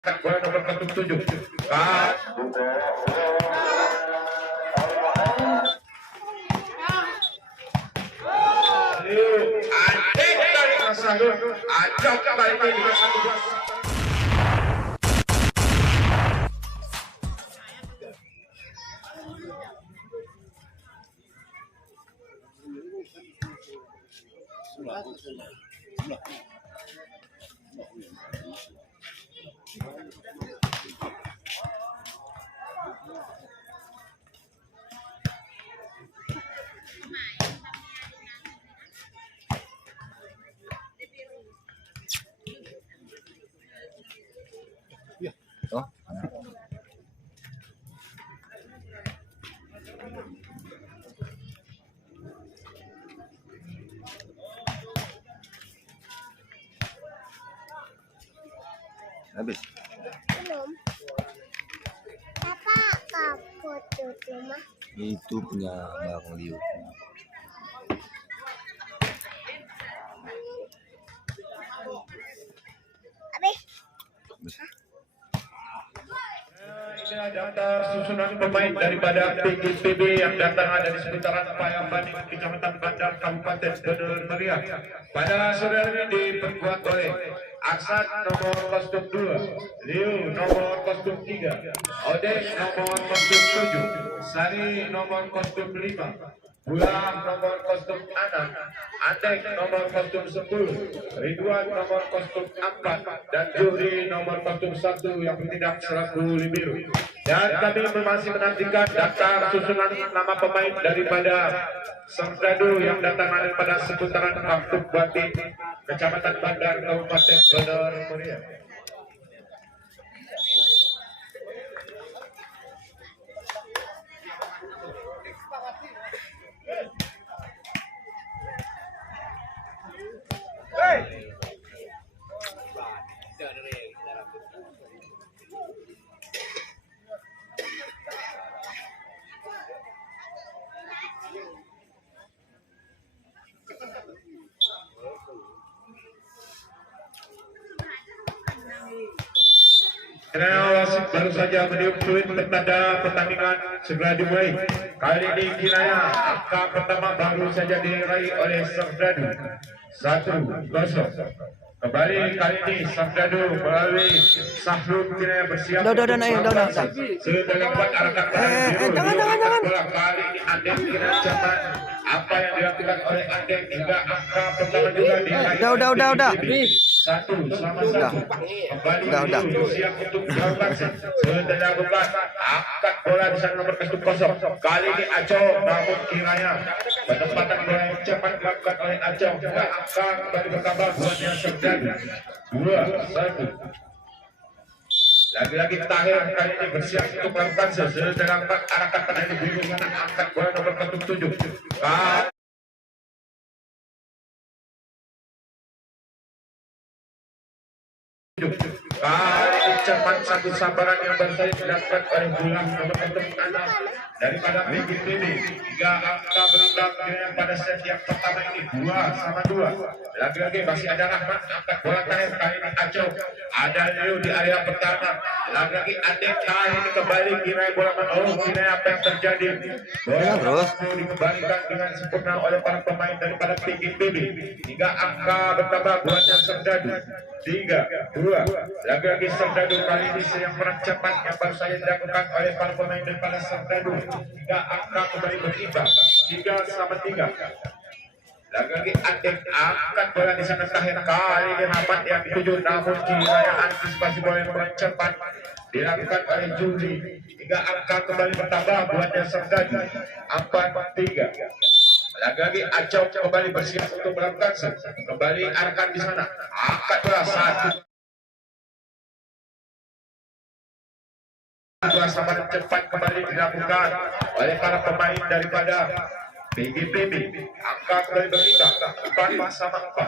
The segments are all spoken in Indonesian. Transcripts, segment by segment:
bola nomor 07. Adek dari Nasrul, ajak kali ini dengan 1-2. Oh. Habis. Belum. Apa kapot itu mah? Itu punya Bang Liu. Habis. Ini daftar susunan pemain daripada PGPB yang datang dari seputaran Payambani, Kecamatan Bandar, Kabupaten Bener Meriah. Pada sore hari ini diperkuat oleh Aksan nomor kostum 2, Liu nomor kostum 3, Odek nomor kostum 7, Sari nomor kostum 5, Bulan nomor kostum 6, Adek nomor kostum 10, Ridwan nomor kostum 4, dan Juhri nomor kostum 1 yang bertindak selaku libero. Dan kami masih menantikan daftar susunan nama pemain daripada Sangkradu yang datang daripada seputaran Kampung Bati, Kecamatan Bandar, Kabupaten Bener Meriah. Karena wasit baru saja meniup fluid pertanda pertandingan segera dimulai. Kali ini kiranya angka pertama baru saja diraih oleh Sangkradu 1-0. Kembali kali ini Sangkradu melalui Sahrul kiranya bersiap. Udah, naik. Setelah buat arahkan jangan. Bola kali ini Adek kiranya cepat. Apa yang dilakukan oleh Adek hingga angka pertama juga diraih. Udah. Satu sama satu. Kembali siap untuk dilakukan. Setelah buka angkat bola di sana nomor kostum 0. Kali ini Aco, namun kiranya penempatan bola yang cepat dilakukan oleh Aco. Angka kembali bertambah buatnya 2-1. Lagi-lagi Tahir kali ini bersiap untuk melakukan setelah arahkan pada ini biru sana angkat bola nomor kostum 7. Kali ini cepat satu sabaran yang baru saja dilakukan oleh Bulan nomor kostum 6 daripada PGPB. 3 angka berubah pada set yang pertama ini 2-2. Lagi-lagi masih ada Rahmat angkat bola Tahir. Kali ini Aco, ada Liu di area pertahanan. Lagi-lagi Adek kali ini kembali kirain bola kirain apa yang terjadi. Bola terus dikembalikan dengan sempurna oleh para pemain daripada PGPB. 3 angka bertambah buatnya Sangkradu 3-2. Lagi-lagi Sangkradu kali ini yang perang cepat yang baru saja dilakukan oleh para pemain daripada Sangkradu. 3 angka kembali berimbang 3-3. Lagi-lagi Adek angkat bola di sana Tahir. Kali ini Rahmat yang dituju, namun kiranya antisipasi bola yang kurang cepat dilakukan oleh Juli. 3 angka kembali bertambah buatnya Sangkradu 4-3. Lagi-lagi Acau kembali bersiap untuk melakukan kembali arahkan di sana angkat bola 1. Sama cepat kembali dilakukan oleh para pemain daripada PGPB. Angka kembali berimbang 4-4.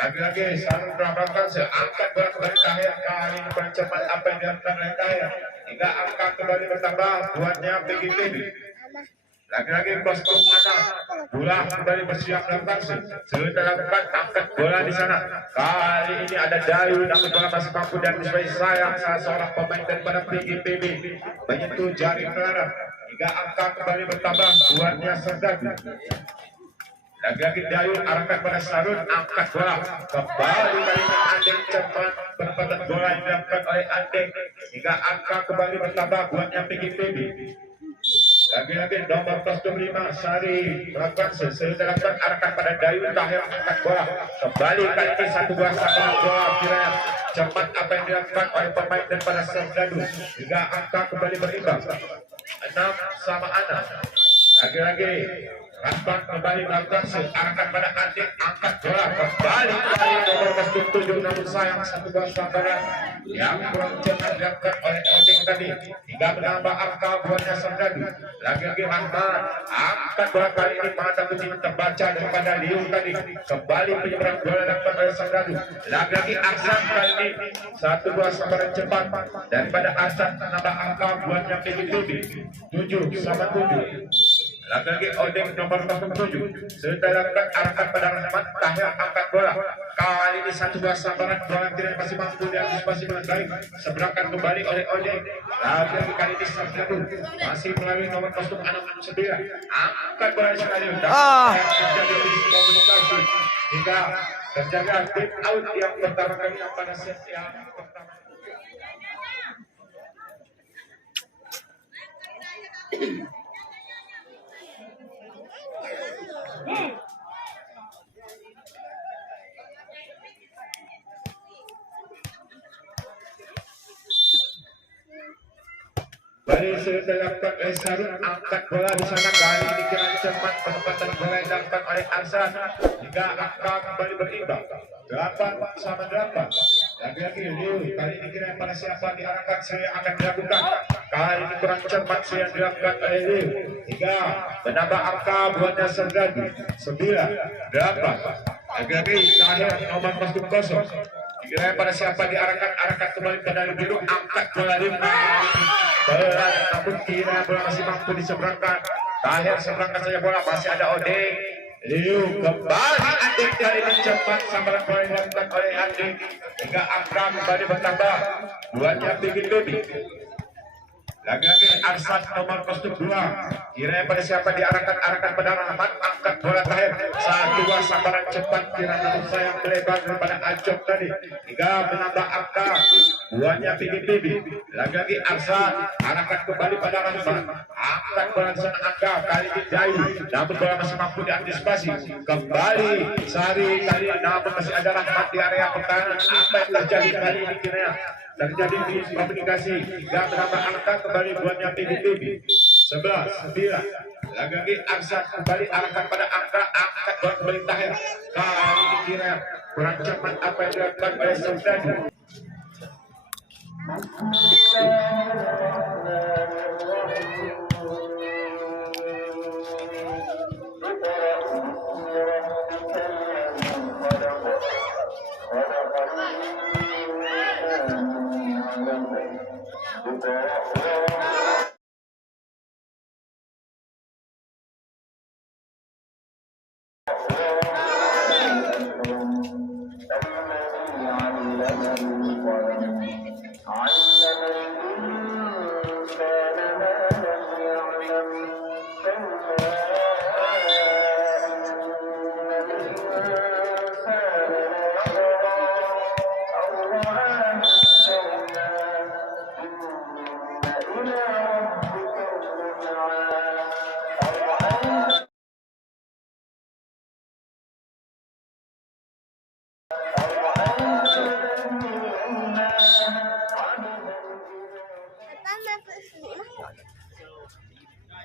Lagi-lagi Sarul melakukan angkat bola kembali Tahir. Kali ini paling cepat apa yang dilakukan oleh Tahir. 3 angka kembali bertambah buatnya PGPB. Lagi-lagi kostum anak bola kembali bersiap melakukan setelah lakukan angkat bola di sana. Kali ini ada Dayu namun bola masih mampu dan sesuai sayang salah seorang pemain daripada PGPB menyentuh jaring pelarang hingga angka kembali bertambah buatnya Serdadu. Lagi-lagi Dayu arahkan pada Sarun, angkat bola kembali kali ini Andeng cepat berpatah bola yang dilakukan oleh Andeng hingga angka kembali bertambah buatnya PGPB. Lagi-lagi nomor kostum 5 Sari melakukan sesudah arahkan pada Dayu Tahir angkat bola kembali kali ini satu buah sangat bola kira cepat apa yang dilakukan oleh pemain daripada Serdadu hingga angka kembali berimbang 6-6. Lagi-lagi Raspan kembali melakukan arahkan pada Adik angkat bola kembali nomor kostum 7 namun sayang satu buah sambaran yang kurang cepat dilakukan oleh Oding tadi hingga menambah angka buahnya Serdadu. Lagi-lagi Rahman angkat bola kali ini mata kucing terbaca daripada Liu tadi kembali penyeberang bola dilakukan oleh Serdadu. Lagi-lagi Aksan kali ini satu buah sambaran cepat daripada Aksan menambah angka buahnya PGPB 7-7. Lagi-lagi Odeng nomor 07 setelah arahkan pada Rahmat Tahir angkat bola kali ini satu buah sambaran bola tidak masih mampu diantisipasi dengan baik seberangkan kembali oleh Odeng. Lagi-lagi kali ini Serdadu masih melalui nomor kostum 69 angkat bola sekali dan terjadi komunikasi hingga terjaga tip out yang pertama kali pada set yang pertama. Bali sudah dilakukan oleh Sarun angkat bola di sana kali ini kira cepat penempatan bola yang dilakukan oleh Arsan hingga angka kembali berimbang 8-8. Lagi-lagi Liu kali ini kira pada siapa diarahkan saya akan dilakukan kali ini kurang cepat saya dilakukan oleh Liu hingga menambah angka buatnya Serdadu 9-8. Lagi-lagi Tahir nomor kostum kosong kira pada siapa diarahkan kembali ke dalam biru angkat bola 5 berat namun kira bola masih mampu diseberangkan. Tahir seberangkan saja bola masih ada Odeng. Liu kembali Andeng kali ini cepat sambaran bola dilakukan oleh Andeng hingga angka kembali bertambah buatnya PGPB. Lagi-lagi Arsan nomor kostum 2 kira pada siapa diarahkan pada Rahmat angkat bola Tahir satu buah sambaran cepat kira namun sayang melebar daripada Ajok tadi hingga menambah angka buahnya PGPB. Lagi-lagi Arsan arahkan kembali pada Rahmat angkat bola di sana angka kali ini Dayu namun bola masih mampu diantisipasi kembali Sari kali namun masih ada Rahmat di area pertahanan. Apa yang terjadi kali ini kira terjadi komunikasi hingga menambah angka kembali buatnya PGPB 11-9. Lagi-lagi Aksan kembali arahkan pada angka angkat buat kembali Tahir kali ini kira kurang cepat apa yang dilakukan oleh Serdadu.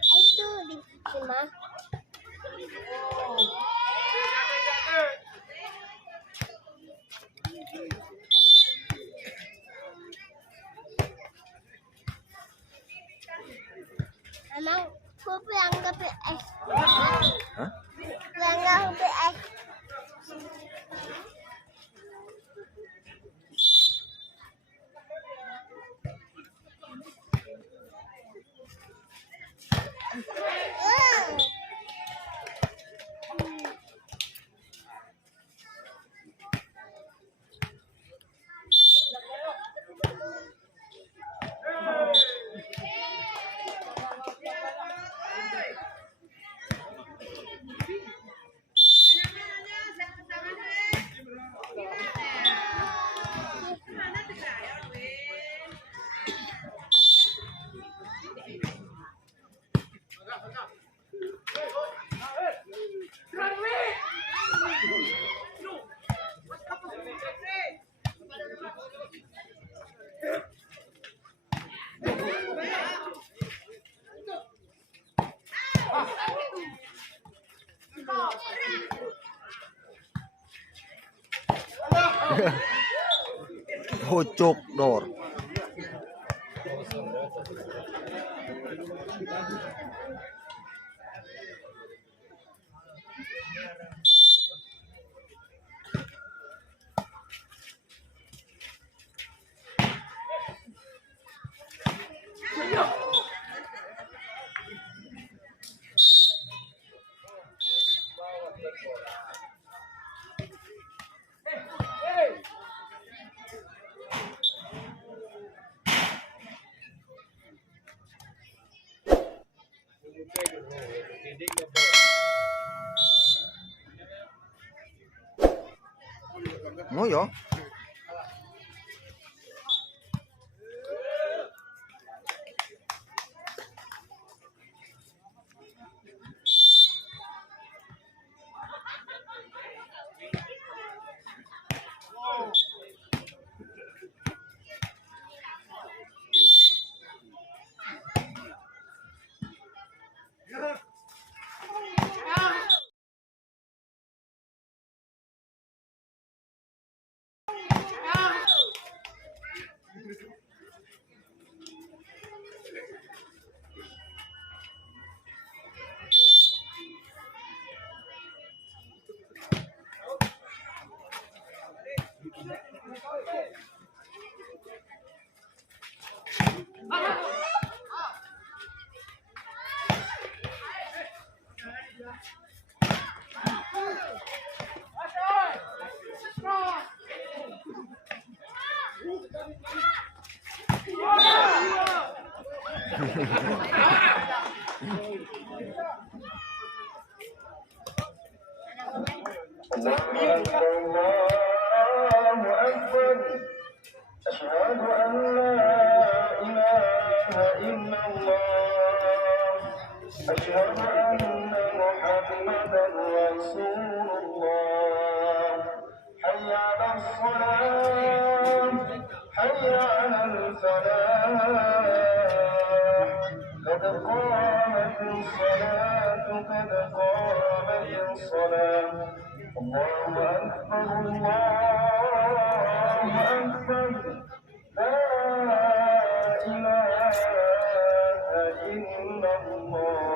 Itu di rumah. Emang gue pulang ke PS. Hah? Pulang ke PS. pojok dor. Oh ya. أشهد أن لا إله إلا الله أشهد أن محمدا رسول الله حي على الصلاة حي على الفلاح قد قامت الصلاة قد قامت الصلاة الله أكبر الله أكبر لا إله إلا الله.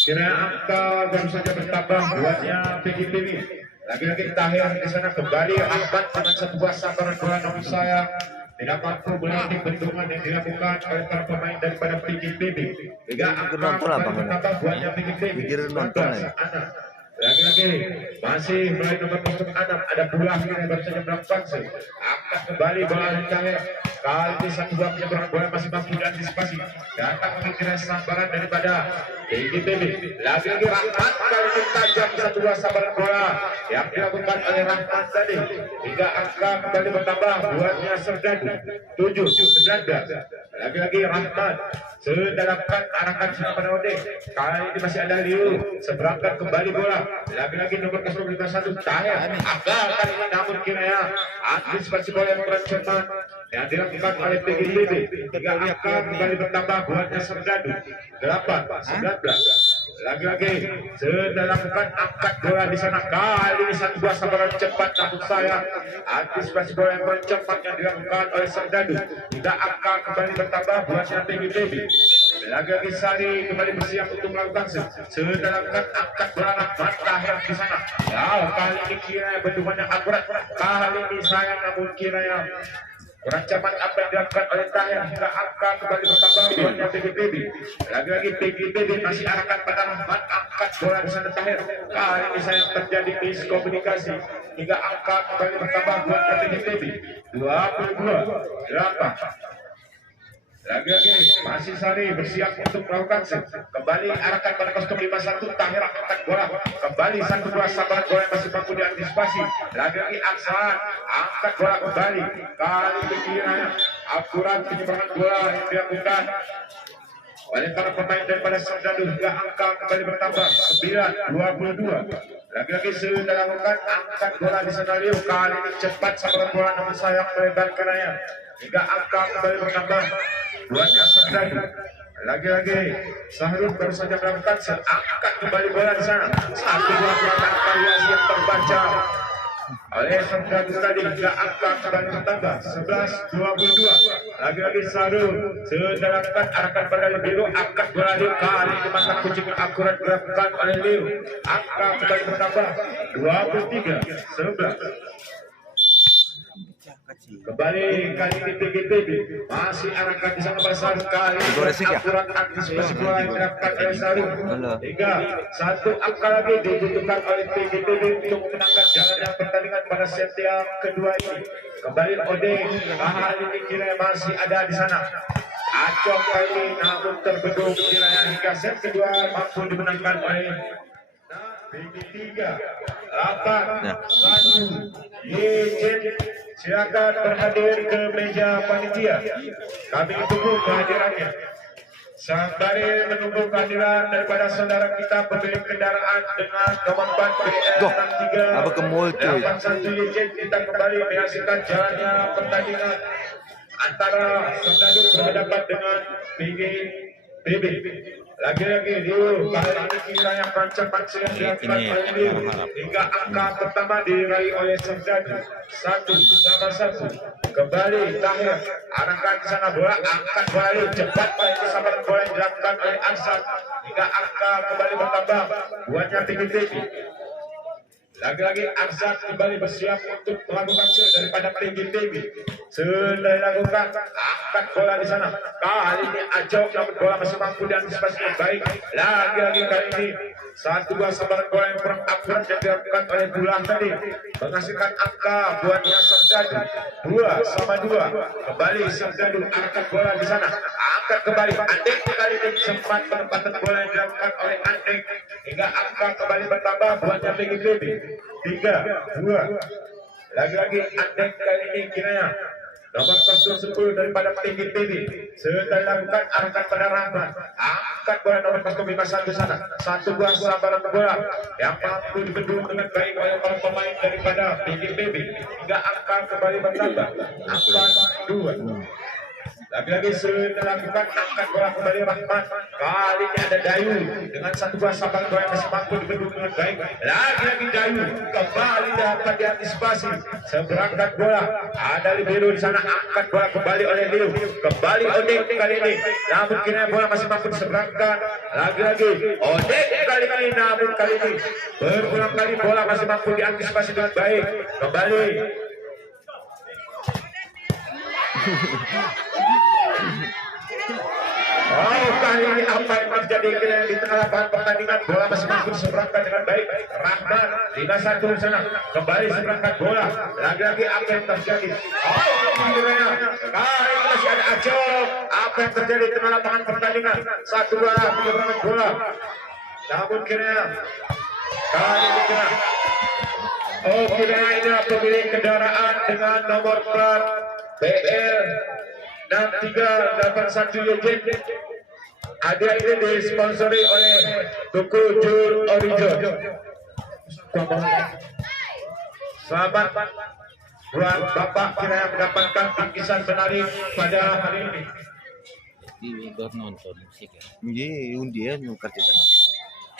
Kira angka baru saja bertambah buatnya PGPB. Lagi-lagi Tahir di sana kembali Ahmad dengan sebuah sabaran bola namun saya tidak mampu melatih bendungan yang dilakukan oleh para pemain daripada PGPB. Tiga angka kembali bertambah buatnya PGPB. Lagi-lagi masih melalui nomor 06 ada pula yang baru saja melakukan angkat kembali bola dari Tahir. Kali ini satu buah penyeberangan bola masih mampu diantisipasi. Datang mengira sambaran daripada PGPB. Lagi-lagi Rahmat kali ini tajam satu buah sambaran bola yang dilakukan oleh Rahmat tadi. Hingga angka kembali bertambah buatnya Serdadu 7-19. Lagi-lagi Rahmat sedalapkan arahkan sana pada Ode. Kali ini masih ada Liu seberangkat kembali bola. Lagi-lagi nomor 051 Tahir. Agak kali ini namun kiranya antisipasi bola yang kurang cepat yang dilakukan oleh PGPB. Hingga angka kembali bertambah buatnya Serdadu 8-19. Lagi-lagi sedang lakukan angkat bola di sana. Kali ini satu buah sabaran cepat namun saya antisipasi bola yang kurang cepat yang dilakukan oleh Serdadu. Hingga angka kembali bertambah buatnya PGPB. Lagi-lagi Sari kembali bersiap untuk melakukan sedang lakukan angkat bola Rahmat Tahir di sana. Kali ini kiranya bendungannya akurat. Kali ini saya namun kiranya kurang cepat apa yang dilakukan oleh Tahir hingga angka kembali bertambah buatnya PGPB. Lagi-lagi PGPB masih arahkan pada Rahmat angkat bola di sana Tahir. Kali ini saya terjadi miskomunikasi hingga angka kembali bertambah buatnya PGPB 22-8. Lagi-lagi masih Sari bersiap untuk melakukan kembali arahkan pada 051 Tahir angkat bola kembali satu dua sabaran bola yang masih mampu diantisipasi. Lagi-lagi Aksan angkat bola kembali. Kali ini kiranya akurat penyeberangan bola yang dilakukan oleh para pemain daripada Serdadu hingga angka kembali bertambah 9-22. Lagi-lagi sudah dilakukan angkat bola di sana Liu. Kali ini cepat sabaran bola namun sayang melebar kenanya hingga angka kembali bertambah buatnya Serdadu. Lagi-lagi Sahrul baru saja melakukan angkat kembali bola di sana. Satu dua gerakan variasi yang terbaca oleh Serdadu tadi hingga angka kembali bertambah 11-22. Lagi-lagi Sahrul sedang lakukan arahkan pada Liu angkat bola Liu. Kali ini mata kucing akurat dilakukan oleh Liu. Angka kembali bertambah 23-11. Kembali kali ini PGPB masih arahkan di sana pada Sahrul. Kali ini akurat antisipasi bola yang dilakukan oleh Sahrul hingga satu angka lagi dibutuhkan oleh PGPB untuk memenangkan jalannya pertandingan pada set yang kedua ini. Kembali Ode hal ini kira masih ada di sana. Acok kali ini namun terbendung kiranya hingga set kedua mampu dimenangkan oleh PG3 8-1. Yejen silakan berhadir ke meja panitia. Kami tunggu kehadirannya. Sembari menunggu kehadiran daripada saudara kita pemilik kendaraan dengan nomor plat BN6381 Yejen, kita kembali menyaksikan jalannya pertandingan antara Serdadu berhadapan dengan PGPB. Lagi-lagi Liu kali ini kiranya cepat sudah dilakukan oleh Liu hingga angka pertama diraih oleh Serdadu 1-1. Kembali Tahir arahkan ke sana bola angkat bola Liu cepat pada kesabaran bola yang dilakukan oleh Arsad hingga angka kembali bertambah buatnya PGPB. Lagi-lagi Arsad kembali bersiap untuk melakukan daripada PGPB. Sudah dilakukan angkat bola di sana. Kali ini Ajok namun bola masih mampu diantisipasi dengan baik. Lagi-lagi kali ini satu buah sabaran bola yang kurang akurat yang dilakukan oleh Bulan tadi menghasilkan angka buatnya Serdadu 2-2. Kembali Serdadu angkat bola di sana. Angkat kembali Andek kali ini sempat penempatan bola yang dilakukan oleh Andek hingga angka kembali bertambah buatnya PGPB 3-2. Lagi-lagi Andek kali ini kiranya nomor 10 daripada PGPB sedang dilakukan arahkan pada Rahmat angkat bola nomor 051 sana. Satu buah sabaran bola yang mampu dibendung dengan baik oleh para pemain daripada PGPB hingga angka kembali bertambah 4-2. Lagi-lagi setelah dilakukan angkat bola kembali Rahmat. Kali ini ada Dayu dengan satu buah sabar bola yang masih mampu dibendung dengan baik. Lagi-lagi Dayu kembali dapat diantisipasi. Seberangkat bola ada libero di sana, angkat bola kembali oleh Liu. Kembali Odek kali ini, namun kini bola masih mampu diseberangkan. Lagi-lagi Odek kali ini, namun kali ini berulang kali bola masih mampu diantisipasi dengan baik. Kembali kali ini apa yang terjadi di tengah lapangan pertandingan? Bola masih mampu diseberangkan dengan baik. Rahman 5-1 sana, kembali seberangkat bola. Lagi-lagi apa yang terjadi? Kiranya kali ini masih ada Acok. Apa yang terjadi di tengah lapangan pertandingan? 1-2 seberangkat bola. Namun kiranya kali ini kiranya ini pemilik kendaraan dengan nomor plat BL 6381 Legend. Hadiah ini disponsori oleh Tuku Jur Orijo. Selamat buat Bapak kira yang mendapatkan bingkisan menarik pada hari ini. Di baru nonton musik ya. Iya, undian yang kartu sana.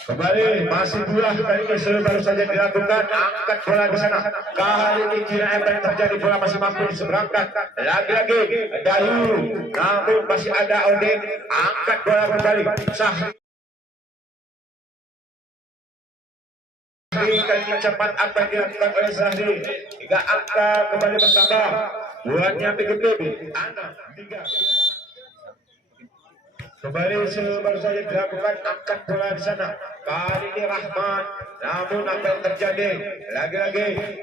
Kembali masih bola kali ini baru saja dilakukan angkat bola di sana. Kali ini kira apa yang terjadi, bola masih mampu diseberangkan. Lagi-lagi Dayu, namun masih ada Odek, angkat bola kembali. Sahri kali ini cepat apa yang dilakukan oleh Sahri. 3 angka kembali bertambah. Buatnya PGPB 6-3. Kembali baru saja dilakukan angkat bola di sana. Kali ini Rahman, namun apa yang terjadi? Lagi-lagi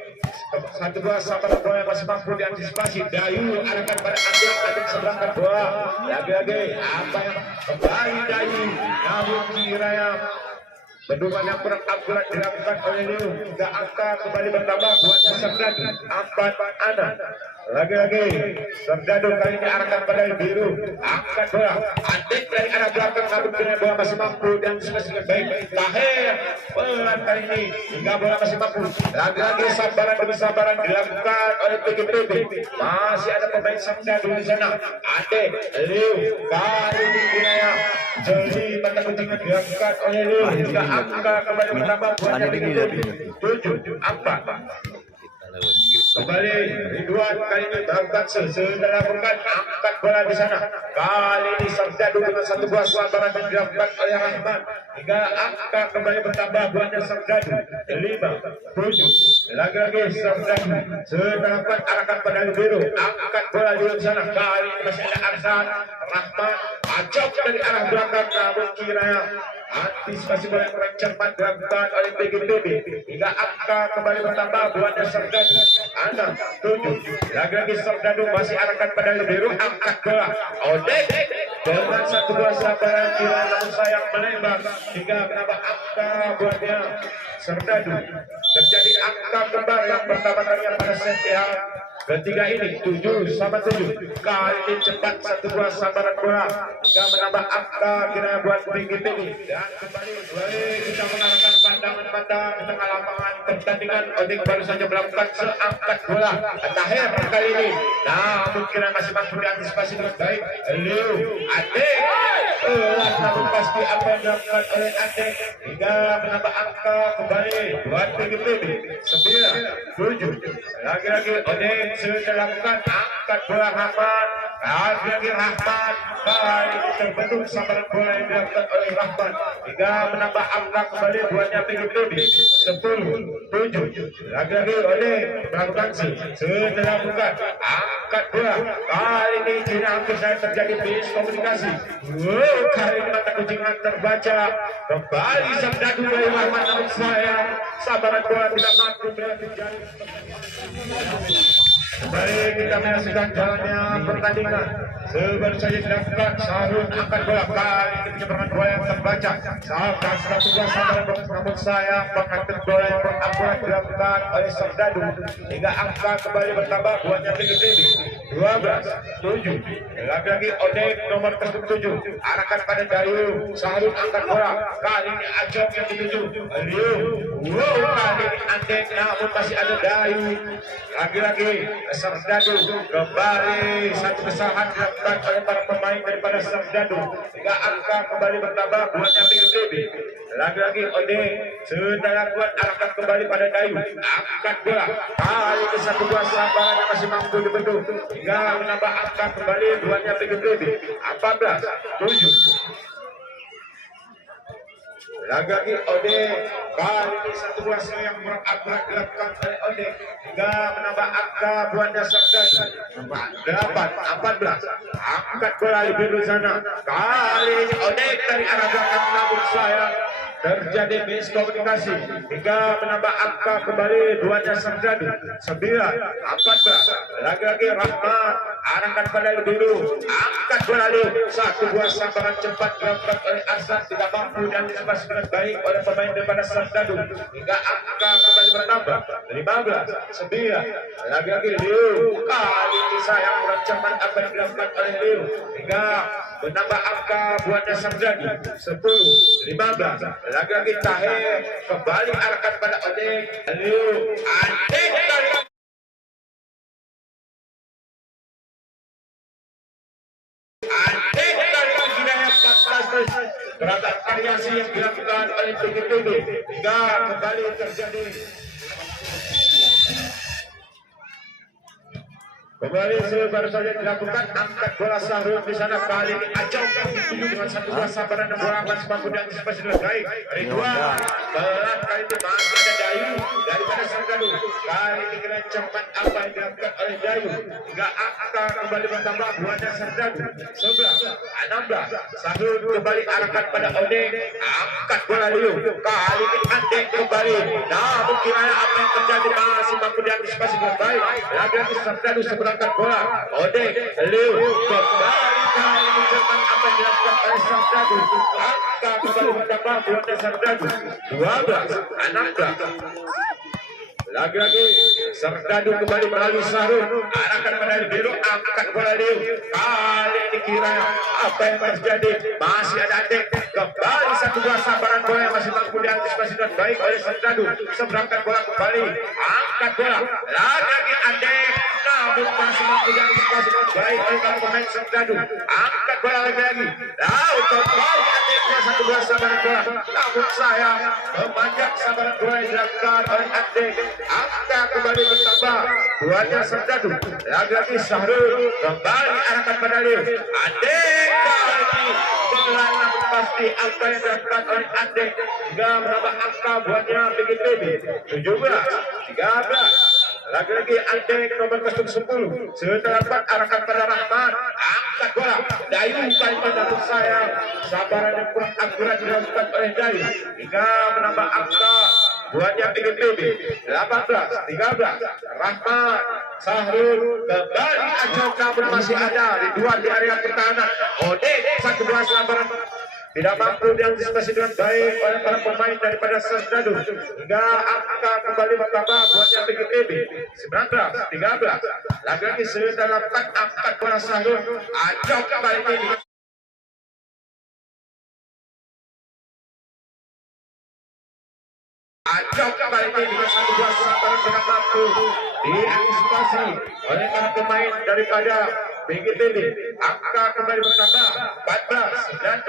satu buah sabar bola yang masih mampu diantisipasi. Dayu arahkan pada Adik seberangkat bola. Lagi-lagi apa yang kembali Dayu, namun kiranya bendungan yang kurang akurat dilakukan oleh Liu. 3 angka kembali bertambah buatnya Serdadu 4-6. Lagi-lagi Serdadu kali ini arahkan pada biru, angkat bola. Adik dari arah belakang, namun kira bola masih mampu dan dengan baik. Tahir pelan kali ini hingga bola masih mampu. Lagi-lagi sabaran demi sabaran dilakukan oleh PGPB. Masih ada pemain Serdadu di sana. Adik Liu kali ini kiranya jadi mata kucingnya dilakukan oleh Liu. Hingga angka kembali bertambah buatnya PGPB 7-4. Kembali Ridwan kali ini berangkat sesudah lakukan angkat bola di sana. Kali ini Serdadu dengan satu buah sabaran yang dilakukan oleh Rahman. Hingga angka kembali bertambah buatnya Serdadu 5-7. Lagi-lagi Serdadu setelah lakukan arahkan pada biru, angkat bola di sana. Kali ini masih ada Arsan Rahman, acok dari arah belakang, namun kiranya antisipasi bola yang kurang cepat dilakukan oleh PGPB. Hingga angka kembali bertambah buatnya Serdadu 6-7. Lagi-lagi Serdadu masih arahkan pada biru, angkat bola. Odek dengan satu buah sabaran kira namun sayang menembak hingga menambah angka buatnya Serdadu. Terjadi angka kembar yang pertama kalinya pada set yang ketiga ini 7-7. Kali ini cepat satu buah sabaran bola hingga menambah angka kira buat PGPB. Dan kembali kita mengarahkan pandangan mata ke tengah lapangan pertandingan. Odek baru saja melakukan seangkat bola. Tahir kali ini, namun kira masih mampu diantisipasi dengan baik. Liu Adik namun pasti apa yang dilakukan oleh Adik hingga menambah angka kembali buat PGPB 9-7. Lagi-lagi Odek sudah lakukan angkat bola Rahman. Lagi-lagi Rahman, baik terbentuk sabaran bola yang dilakukan oleh Rahman hingga menambah angka kembali buatnya PGPB 10-7. Lagi-lagi Odek melakukan sudah lakukan angkat bola. Kali ini tidak hampir saya terjadi miskomunikasi. Kali ini mata kucing terbaca. Kembali Serdadu dari Rahman, namun saya sabaran bola tidak mampu terjadi. Kembali kita menyaksikan jalannya pertandingan. Baru saja dilakukan Sarun angkat bola. Kali ini penyeberangan bola yang terbaca. Salahkan satu buah sabaran namun saya mengangkat bola yang akurat dilakukan oleh Serdadu hingga angka kembali bertambah buatnya PGPB 7. Lagi-lagi Odek nomor 7 arahkan pada Dayu. Sahrul angkat bola. Kali ini Ajok yang dituju. Liu. Kali ini Andek, namun masih ada Dayu. Lagi-lagi Serdadu kembali, satu kesalahan dilakukan oleh para pemain daripada Serdadu. Hingga angka kembali bertambah buatnya PGB. Lagi-lagi Odek setelah kuat arahkan kembali pada Dayu. Angkat bola. Kali ini 1-2 sabar yang masih mampu dibentuk. Hingga menambah angka kembali buatnya PGB. 14-7. Lagi Ode, kali ini 1-2 yang kurang akurat dilakukan oleh Ode hingga menambah angka buatnya Serdadu. 14. Angkat bola di biru sana. Kali ini Ode dari arah belakang, namun sayang terjadi miskomunikasi hingga menambah angka kembali buatnya Serdadu. 9-14. Lagi-lagi Rahmat arahkan pada biru. Angkat bola di 1-2 sambaran cepat dilakukan oleh Arsad, tidak mampu dan dilepas dengan baik oleh pemain daripada Serdadu hingga angka kembali bertambah 15-9. Lagi-lagi Liu. Kali ini sayang kurang cepat apa yang dilakukan oleh Liu hingga menambah angka buatnya Serdadu. 10-15. Lagi-lagi Tahir kembali arahkan pada Odek. Liu. Adek dari wilayah 14 terhadap variasi yang dilakukan oleh PGTB hingga kembali terjadi. Kembali baru saja dilakukan angkat bola Sahrul di sana. Kali ini Ajau dituju dengan 1-2 sabaran dan bola masih mampu diantisipasi dengan baik. Ridwan pelan kali ini masih ada Dayu daripada Serdadu. Kali ini kena cepat apa yang dilakukan oleh Dayu hingga angka kembali bertambah buatnya Serdadu. 11-16. Sahrul kembali arahkan pada Ode. Angkat bola Liu. Kali ini Andek kembali. Namun kiranya apa yang terjadi masih mampu diantisipasi dengan baik. Lagi-lagi Serdadu berangkat bola. Odek, Liu kembali kali mencetak apa yang dilakukan oleh Serdadu. Angka kembali bertambah buatnya Serdadu. 12-16. Lagi-lagi Serdadu kembali melalui Sahrul arahkan pada biru. Angkat bola Liu. Kali ini kira apa yang terjadi masih ada Andek. Kembali 1-2 sabaran bola yang masih mampu diantisipasi dengan baik oleh Serdadu. Seberangkat bola kembali. Angkat bola. Lagi-lagi Andek, namun masih mampu diantisipasi dengan baik oleh para pemain Serdadu. Angkat bola lagi-lagi. Lalu kembali Andek dengan 1-2 sabaran bola. Namun sayang memanjang sabaran bola yang dilakukan oleh Andek. Angka kembali bertambah buatnya Serdadu. Lagi-lagi Sahrul kembali arahkan pada Liu. Andek kali ini pelan namun pasti angka yang dilakukan oleh Andek hingga menambah angka buatnya PGTB. 17-13. Lagi-lagi Andek nomor 10. Setelah arahkan pada Rahmat. Angkat bola. Dayu kali ini namun sayang sabaran yang kurang akurat dilakukan oleh Dayu hingga menambah angka buatnya PGTB. 18-13. Rahmat, Sahrul kembali Ajok, namun masih ada di area pertahanan. Odek 1-2 sabaran tidak mampu diantisipasi dengan baik oleh para pemain daripada Serdadu hingga angka kembali bertambah buatnya PGTB. 19-13. Lagi-lagi setelah angkat bola Sahrul. Ajok kali ini Ajok kali ini dengan 1-2 sabaran tidak mampu diantisipasi oleh para pemain daripada PGTB. Angka kembali bertambah 14-19.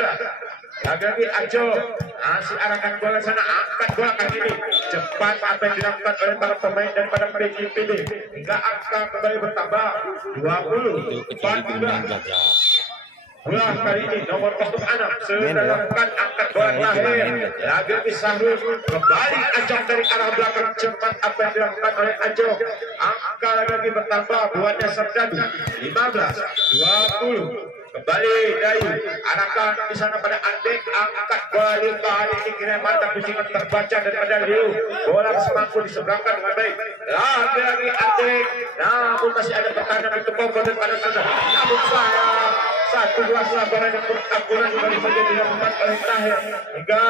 Lagi-lagi Ajok masih arahkan bola sana. Angkat bola kali ini cepat apa yang dilakukan oleh para pemain daripada PGTB hingga angka kembali bertambah 20-14. Bola kali ini nomor 06 sudah lakukan angkat bola terakhir. Lagi-lagi Sahrul kembali Ajok dari arah belakang. Cepat apa yang dilakukan oleh Ajok. Angka lagi bertambah buatnya Serdadu. 15-20. Kembali Dayu arahkan di sana pada Andek. Angkat bola Liu. Kali ini kira mata kucingan terbaca daripada Liu. Bola semangkuk diseberangkan dengan baik. Lagi-lagi Andek, namun masih ada pertahanan untuk Bogor daripada sana. Namun sayang 1-2 sabaran yang akurat kembali saja dilakukan oleh Tahir hingga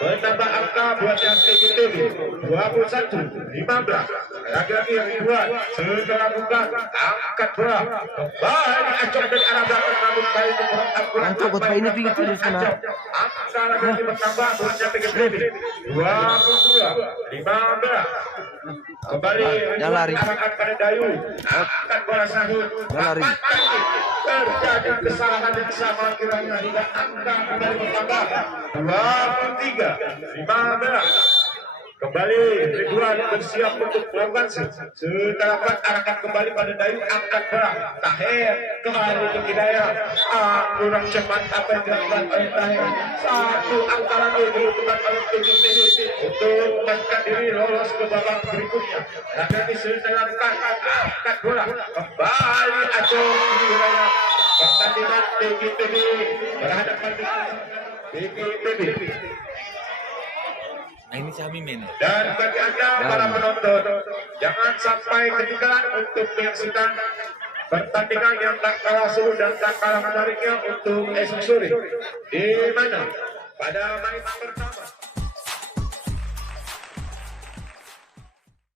menambah angka buat yang TGTB 21-15. Lagi-lagi Ridwan sudah lakukan angkat bola kembali acok dari arah belakang namun kali ini kurang akurat. Mantap buat Pak ini pinggir terus kena. Angka lagi bertambah buat yang TGTB 22-15. Kembali Jangan lari. arahkan pada Dayu angkat bola sahut Jangan lari. terjadi kesalahan yang sama kiranya hingga angka kembali bertambah 23-15. Kembali Ridwan bersiap untuk melakukan setelah arahkan kembali pada Dayu angkat bola Tahir kembali untuk Hidayah kurang cepat apa yang dilakukan oleh Tahir. Satu angka lagi dilakukan oleh TGTB untuk memastikan diri lolos ke babak berikutnya. Lagi dilakukan angkat bola kembali atau Hidayah. Pertandingan TGTB berhadapan dengan TGTB. Nah ini kami men. Dan bagi Anda para penonton, jangan sampai ketinggalan untuk menyaksikan pertandingan yang tak kalah seru dan tak kalah menariknya untuk esok sore. Di mana pada main pertama